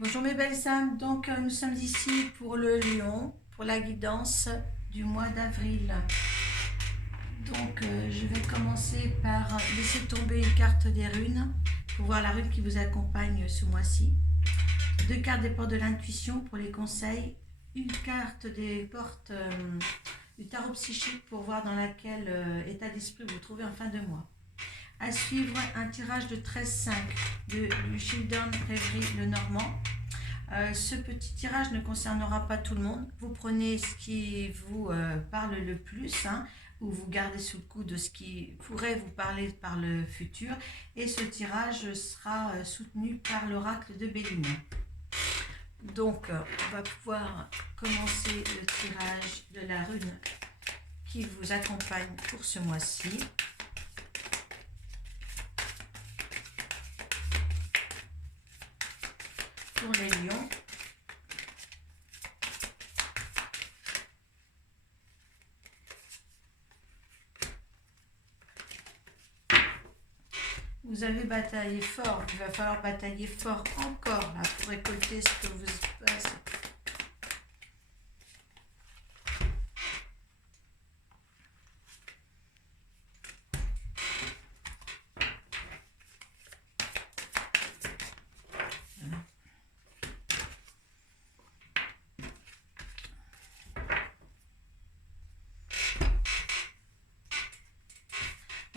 Bonjour mes belles âmes, donc nous sommes ici pour le lion, pour la guidance du mois d'avril. Donc je vais commencer par laisser tomber une carte des runes pour voir la rune qui vous accompagne ce mois-ci. Deux cartes des portes de l'intuition pour les conseils, une carte des portes du tarot psychique pour voir dans quel état d'esprit vous vous trouvez en fin de mois. À suivre, un tirage de 13-5 du Children Rêverie le Normand. Ce petit tirage ne concernera pas tout le monde. Vous prenez ce qui vous parle le plus, ou vous gardez sous le coup de ce qui pourrait vous parler par le futur. Et ce tirage sera soutenu par l'oracle de Béline. Donc, on va pouvoir commencer le tirage de la rune qui vous accompagne pour ce mois-ci. Pour les lions, vous avez bataillé fort, il va falloir batailler fort encore là, pour récolter ce que vous passez.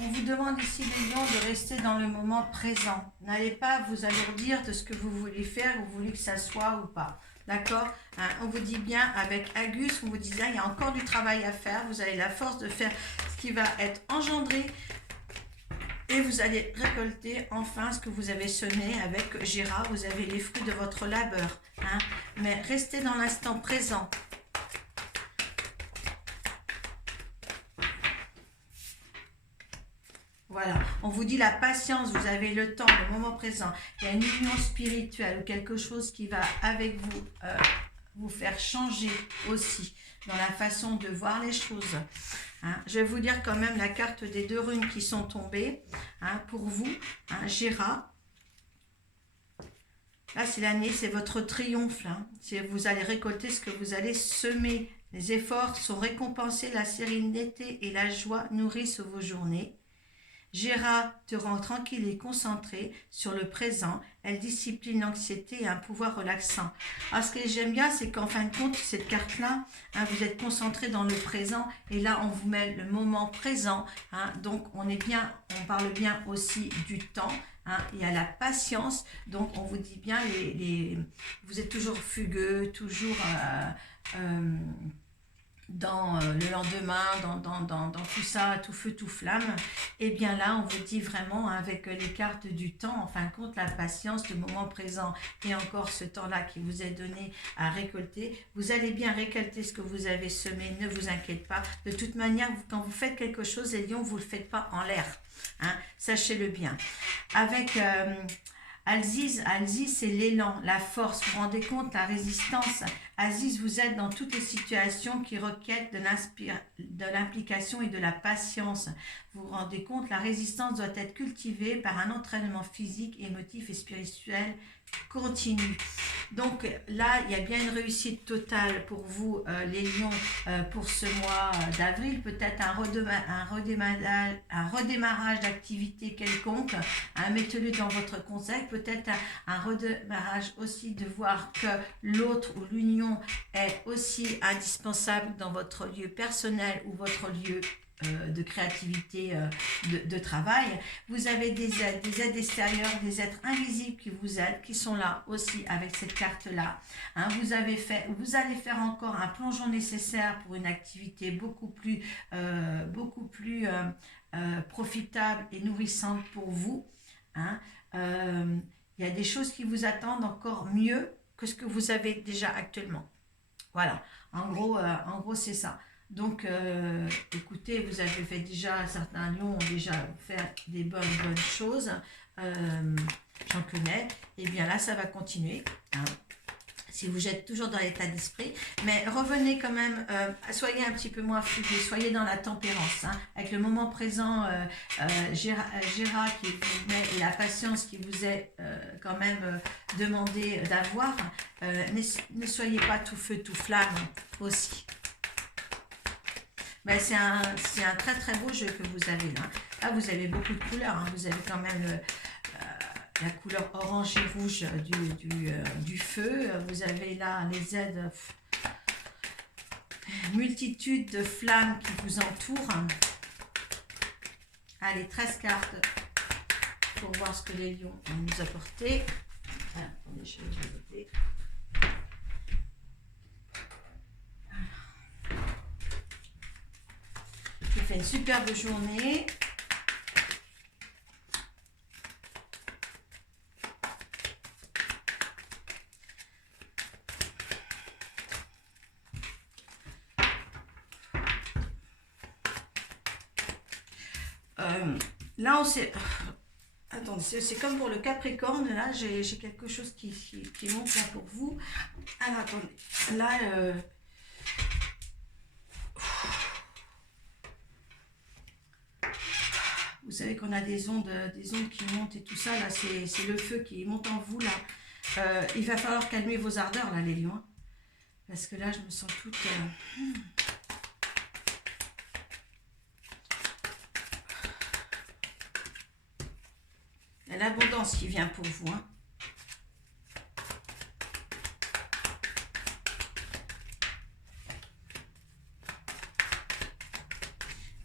On vous demande ici, les lions, de rester dans le moment présent. N'allez pas vous alourdir de ce que vous voulez faire, vous voulez que ça soit ou pas. D'accord, on vous dit bien, avec Agus, on vous dit bien, il y a encore du travail à faire. Vous avez la force de faire ce qui va être engendré. Et vous allez récolter enfin ce que vous avez semé avec Gérard. Vous avez les fruits de votre labeur. Mais restez dans l'instant présent. Voilà, on vous dit la patience, vous avez le temps, le moment présent. Il y a une union spirituelle ou quelque chose qui va avec vous, vous faire changer aussi dans la façon de voir les choses. Je vais vous dire quand même la carte des deux runes qui sont tombées pour vous, Gérard. Là, c'est l'année, c'est votre triomphe. Vous allez récolter ce que vous allez semer. Les efforts sont récompensés, la sérénité et la joie nourrissent vos journées. Gérard te rend tranquille et concentré sur le présent. Elle discipline l'anxiété et un pouvoir relaxant. Alors, ce que j'aime bien, c'est qu'en fin de compte, cette carte-là, vous êtes concentré dans le présent et là, on vous met le moment présent. Donc, on parle bien aussi du temps. Il y a la patience. Donc, on vous dit bien, vous êtes toujours fugueux, toujours... dans le lendemain, dans tout ça, tout feu, tout flamme, et bien là, on vous dit vraiment avec les cartes du temps, en fin de compte, la patience, le moment présent, et encore ce temps-là qui vous est donné à récolter, vous allez bien récolter ce que vous avez semé, ne vous inquiétez pas. De toute manière, quand vous faites quelque chose, les lions, vous ne le faites pas en l'air, sachez-le bien. Avec... Aziz, c'est l'élan, la force, vous vous rendez compte, la résistance. Aziz, vous êtes dans toutes les situations qui requièrent de l'implication et de la patience. Vous vous rendez compte, la résistance doit être cultivée par un entraînement physique, émotif et spirituel continu. Donc là, il y a bien une réussite totale pour vous, les lions, pour ce mois d'avril. Peut-être un redémarrage d'activité quelconque. Mettez-le dans votre conseil. Peut-être un redémarrage aussi de voir que l'autre ou l'union est aussi indispensable dans votre lieu personnel ou votre lieu de créativité, de travail. Vous avez des aides extérieures, des êtres invisibles qui vous aident, qui sont là aussi avec cette carte-là. Vous allez faire encore un plongeon nécessaire pour une activité beaucoup plus profitable et nourrissante pour vous. Il y a des choses qui vous attendent encore mieux que ce que vous avez déjà actuellement. Voilà, en gros c'est ça. Donc, écoutez, vous avez fait déjà, certains lions ont déjà fait des bonnes choses, j'en connais, et bien là, ça va continuer. si vous êtes toujours dans l'état d'esprit, mais revenez quand même, soyez un petit peu moins fluide, soyez dans la tempérance, hein, avec le moment présent, Gérard qui vous met, et la patience qui vous est quand même demandé d'avoir, ne soyez pas tout feu, tout flamme aussi. Ben, c'est un très très beau jeu que vous avez là. Là, vous avez beaucoup de couleurs, hein, vous avez quand même la couleur orange et rouge du feu. Vous avez là les aides, multitude de flammes qui vous entourent. Allez, 13 cartes pour voir ce que les lions vont nous apporter. Ah, attendez, je vais vous noter. Je fais une superbe journée. Là, on s'est... Attendez, c'est comme pour le Capricorne, là, j'ai quelque chose qui monte là pour vous. Alors, attendez, là, vous savez qu'on a des ondes qui montent et tout ça, là, c'est le feu qui monte en vous, là. Il va falloir calmer vos ardeurs, là, les lions. Parce que là, je me sens toute... Il y a l'abondance qui vient pour vous, hein.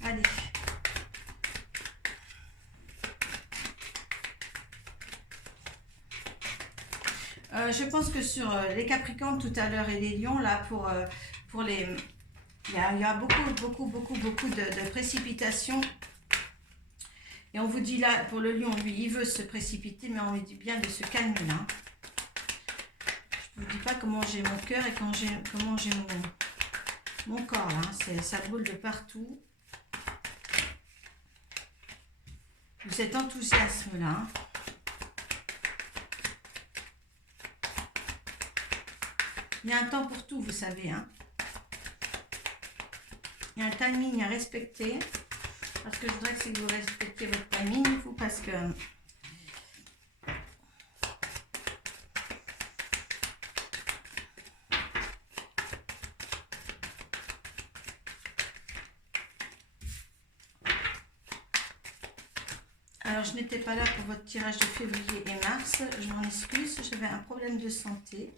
Allez. Je pense que sur les Capricornes tout à l'heure et les Lions, là, pour les... Il y a beaucoup de précipitations. Et on vous dit là, pour le lion, lui, il veut se précipiter, mais on lui dit bien de se calmer là. Je ne vous dis pas comment j'ai mon cœur et comment j'ai mon corps là. Ça brûle de partout. Cet enthousiasme là. Il y a un temps pour tout, vous savez, hein. Il y a un timing à respecter. Parce que je voudrais que vous respectiez votre timing, vous, parce que... Alors, je n'étais pas là pour votre tirage de février et mars. Je m'en excuse, j'avais un problème de santé.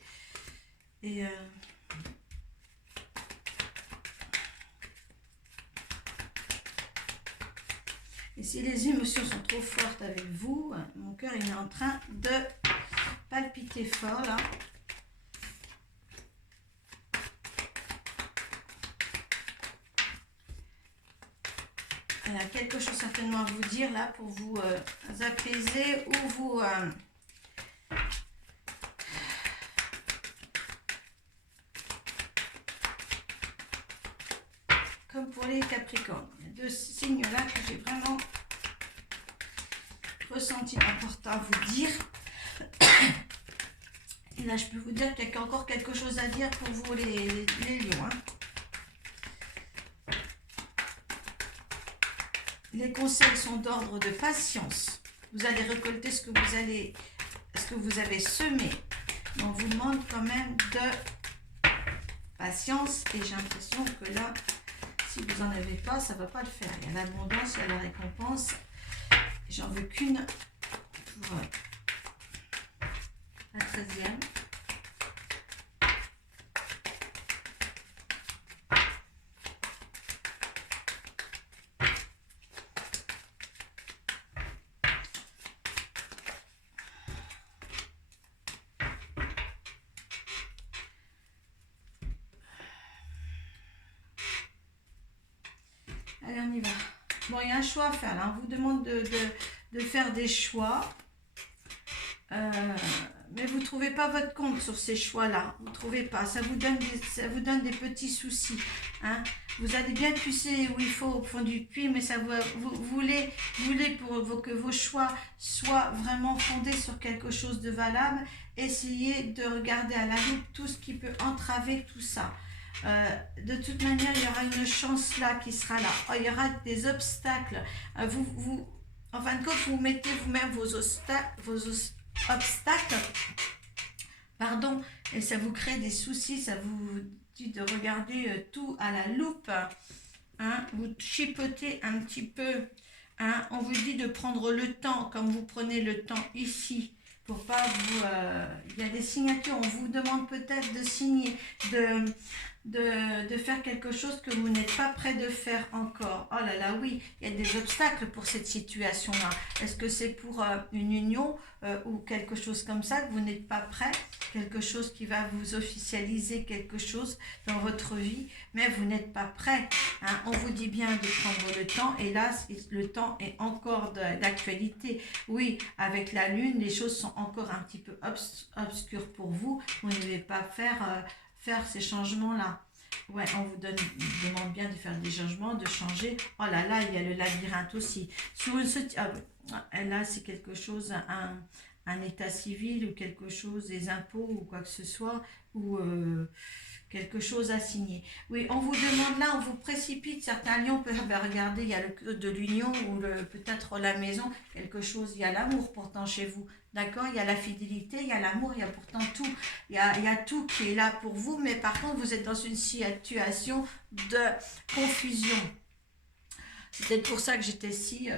Et... Et si les émotions sont trop fortes avec vous, mon cœur il est en train de palpiter fort là. Il y a quelque chose certainement à vous dire là pour vous apaiser ou vous... Comme pour les Capricornes. Il y a deux signes là que j'ai vraiment ressenti important à vous dire. Et là, je peux vous dire qu'il y a encore quelque chose à dire pour vous les lions. Hein. Les conseils sont d'ordre de patience. Vous allez récolter ce que vous avez semé. Mais on vous demande quand même de patience. Et j'ai l'impression que là... Si vous n'en avez pas, ça ne va pas le faire. Il y a l'abondance, il y a la récompense. J'en veux qu'une pour la 13e. Allez, on y va. Bon, il y a un choix à faire là. On vous demande de faire des choix. Mais vous ne trouvez pas votre compte sur ces choix-là. Vous ne trouvez pas. Ça vous donne des petits soucis. Hein. vous allez bien puiser où il faut au fond du puits, mais ça vous voulez que vos choix soient vraiment fondés sur quelque chose de valable. Essayez de regarder à la loupe tout ce qui peut entraver tout ça. De toute manière, il y aura une chance là qui sera là. Oh, il y aura des obstacles. En fin de compte, vous mettez vous-même vos obstacles, pardon, et ça vous crée des soucis, ça vous dit de regarder tout à la loupe, hein, vous chipotez un petit peu, hein, on vous dit de prendre le temps, comme vous prenez le temps ici, pour pas vous... il y a des signatures, on vous demande peut-être de signer, de faire quelque chose que vous n'êtes pas prêt de faire encore. Oh là là, oui, il y a des obstacles pour cette situation-là. Est-ce que c'est pour une union ou quelque chose comme ça que vous n'êtes pas prêt? Quelque chose qui va vous officialiser quelque chose dans votre vie, mais vous n'êtes pas prêt. Hein? On vous dit bien de prendre le temps, et là, le temps est encore d'actualité. Oui, avec la lune, les choses sont encore un petit peu obscures pour vous. Vous ne devez pas faire ces changements-là. Ouais, on vous demande bien de faire des changements, de changer. Oh là là, il y a le labyrinthe aussi. Là, c'est quelque chose, un état civil ou quelque chose, des impôts ou quoi que ce soit, ou quelque chose à signer. Oui, on vous demande là, on vous précipite. Certains lions peuvent regarder, il y a le code de l'union ou peut-être la maison, quelque chose. Il y a l'amour pourtant chez vous. D'accord, il y a la fidélité, il y a l'amour, il y a pourtant tout. Il y a tout qui est là pour vous, mais par contre, vous êtes dans une situation de confusion. C'est peut-être pour ça que j'étais si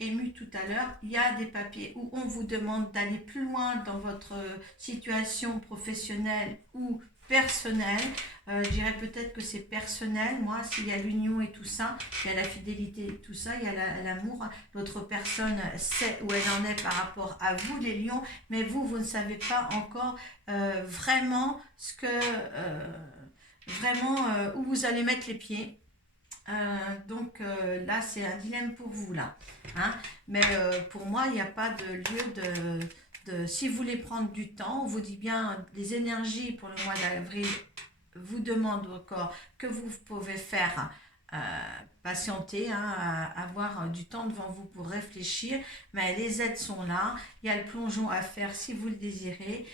émue tout à l'heure. Il y a des papiers où on vous demande d'aller plus loin dans votre situation professionnelle ou personnelle. Je dirais peut-être que c'est personnel. Moi, s'il y a l'union et tout ça, il y a la fidélité et tout ça, il y a l'amour. L'autre personne sait où elle en est par rapport à vous, les lions, mais vous ne savez pas encore vraiment où vous allez mettre les pieds. Donc là, c'est un dilemme pour vous, là. Hein? Mais pour moi, il n'y a pas de lieu si vous voulez prendre du temps, on vous dit bien, les énergies pour le mois d'avril vous demandent encore que vous pouvez faire patienter, hein, avoir du temps devant vous pour réfléchir. Mais les aides sont là. Il y a le plongeon à faire si vous le désirez.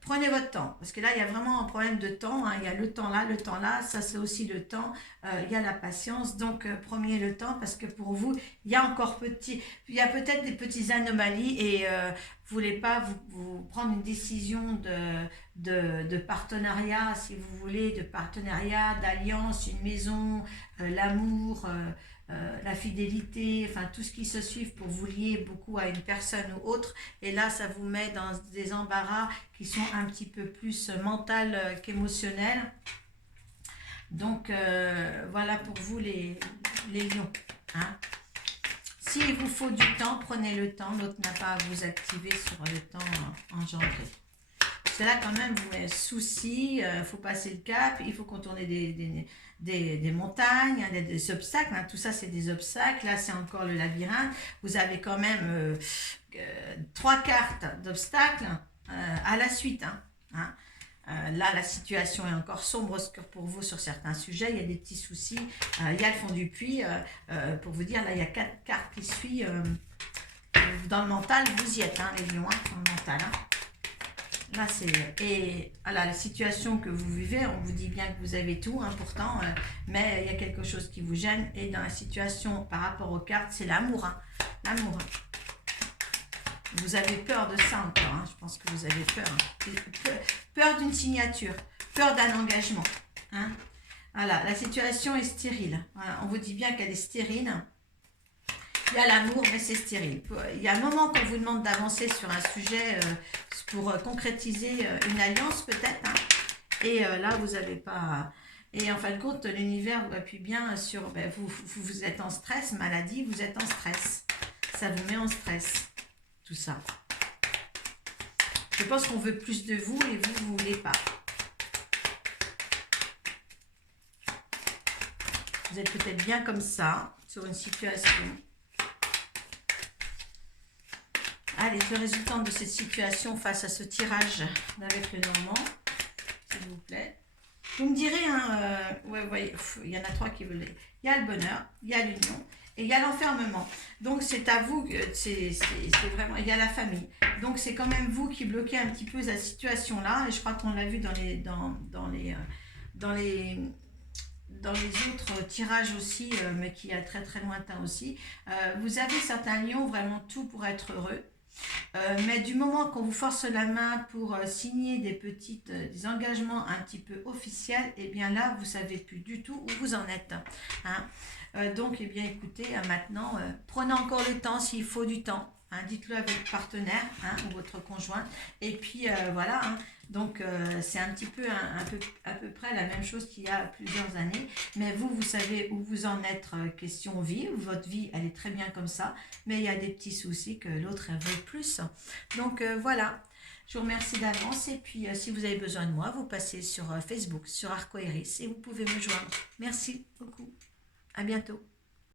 Prenez votre temps, parce que là, il y a vraiment un problème de temps. Hein. Il y a le temps là, ça c'est aussi le temps. Il y a la patience, donc prenez le temps, parce que pour vous, il y a encore il y a peut-être des petites anomalies et vous voulez pas vous prendre une décision de partenariat, si vous voulez, de partenariat, d'alliance, une maison, l'amour, la fidélité, enfin tout ce qui se suit pour vous lier beaucoup à une personne ou autre. Et là, ça vous met dans des embarras qui sont un petit peu plus mental qu'émotionnel. Donc, voilà pour vous les lions. Hein. S'il vous faut du temps, prenez le temps. L'autre n'a pas à vous activer sur le temps engendré. C'est là quand même, vous avez souci, il faut passer le cap, il faut contourner des montagnes, des obstacles, hein, tout ça c'est des obstacles. Là c'est encore le labyrinthe. Vous avez quand même 3 cartes d'obstacles à la suite. Hein. Là la situation est encore sombre, obscure pour vous sur certains sujets, il y a des petits soucis. Il y a le fond du puits, pour vous dire, là il y a 4 cartes qui suivent. Dans le mental, vous y êtes, hein, les lions, dans le mental. Hein. Là, et voilà, la situation que vous vivez, on vous dit bien que vous avez tout, hein, pourtant, mais il y a quelque chose qui vous gêne. Et dans la situation par rapport aux cartes, c'est l'amour. Hein, l'amour. Vous avez peur de ça encore. Hein, je pense que vous avez peur. Hein, peur d'une signature, peur d'un engagement. Hein. Voilà, la situation est stérile. Voilà, on vous dit bien qu'elle est stérile. Il y a l'amour, mais c'est stérile. Il y a un moment qu'on vous demande d'avancer sur un sujet pour concrétiser une alliance peut-être. Hein. Et là, vous n'avez pas... Et en fin de compte, l'univers vous appuie bien sur... vous êtes en stress, maladie, vous êtes en stress. Ça vous met en stress, tout ça. Je pense qu'on veut plus de vous et vous ne voulez pas. Vous êtes peut-être bien comme ça, sur une situation... Allez, le résultat de cette situation face à ce tirage d'avec le Normand, s'il vous plaît. Vous me direz, hein, ouais, vous voyez, il y en a trois qui veulent. Il y a le bonheur, il y a l'union et il y a l'enfermement. Donc c'est à vous, c'est vraiment, il y a la famille. Donc c'est quand même vous qui bloquez un petit peu la situation là. Et je crois qu'on l'a vu dans les dans les autres tirages aussi, mais qui est très très lointain aussi. Vous avez certains lions vraiment tout pour être heureux. Mais du moment qu'on vous force la main pour signer des engagements un petit peu officiels, et bien là, vous savez plus du tout où vous en êtes. Hein. Donc, eh bien, écoutez, maintenant, prenez encore le temps s'il faut du temps. Hein, dites-le à votre partenaire hein, ou votre conjoint. Et puis, voilà. Hein. Donc, c'est un petit peu, à peu près la même chose qu'il y a plusieurs années. Mais vous, vous savez où vous en êtes question vie. Votre vie, elle est très bien comme ça. Mais il y a des petits soucis que l'autre veut plus. Donc, voilà. Je vous remercie d'avance. Et puis, si vous avez besoin de moi, vous passez sur Facebook, sur Arcoiris et vous pouvez me joindre. Merci beaucoup. À bientôt.